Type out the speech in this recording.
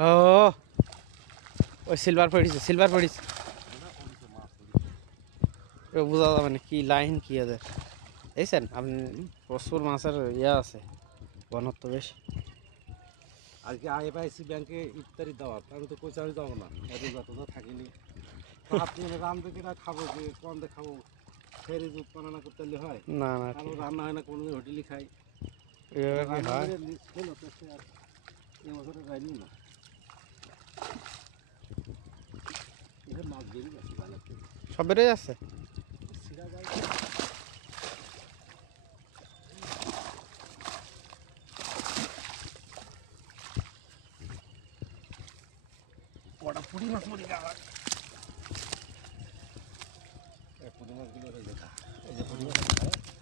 ও ওই সিলভার পড়িছে বোঝা যাবে না কি লাইন কি আছে দেখছেন আপনি প্রচুর মাছের ইয়ে আছে ঘনত্ব বেশি আজকে আইএফআইসি ব্যাংকে ইফতারি দাওয়াত আমি তো কইছি আমি যাবো না এত যত থাকিনি আপনি রান্ধতে কিনা খাবো যে কম দিয়ে খাবো ফেরি দুধ পানা না করতে হয় না না কারো রান্না হয় না কোনোদিন হোটেলে খাই এইভাবে কি হয় এবছরে যাইনি না এটা মাছ বেরিয়ে যাচ্ছে ভালো সব বেড়ে যাচ্ছে সিরা যায় কটা পুরি মাছ মরি আবার পুরি মাছগুলো এই যে পুরি মাছ